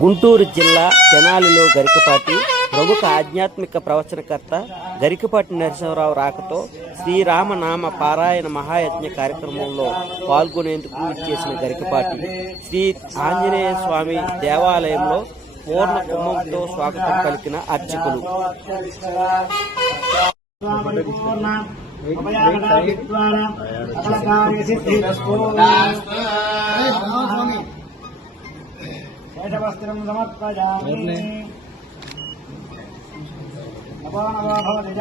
గుంటూరు జిల్లా తెనాలిలో గరికపాటి ప్రముఖ ఆధ్యాత్మిక ప్రవచనకర్త గరికపాటి నరసింహరావు రాకతో శ్రీరామనామ పారాయణ మహాయజ్ఞ కార్యక్రమంలో పాల్గొనేందుకు ఇచ్చేసిన గరికపాటి శ్రీ ఆంజనేయ స్వామి దేవాలయంలో పూర్ణ కుంభంతో స్వాగతం పలికిన అర్చకులు. శేషవస్త్రం సమర్పయామి. నమో నమో భవతి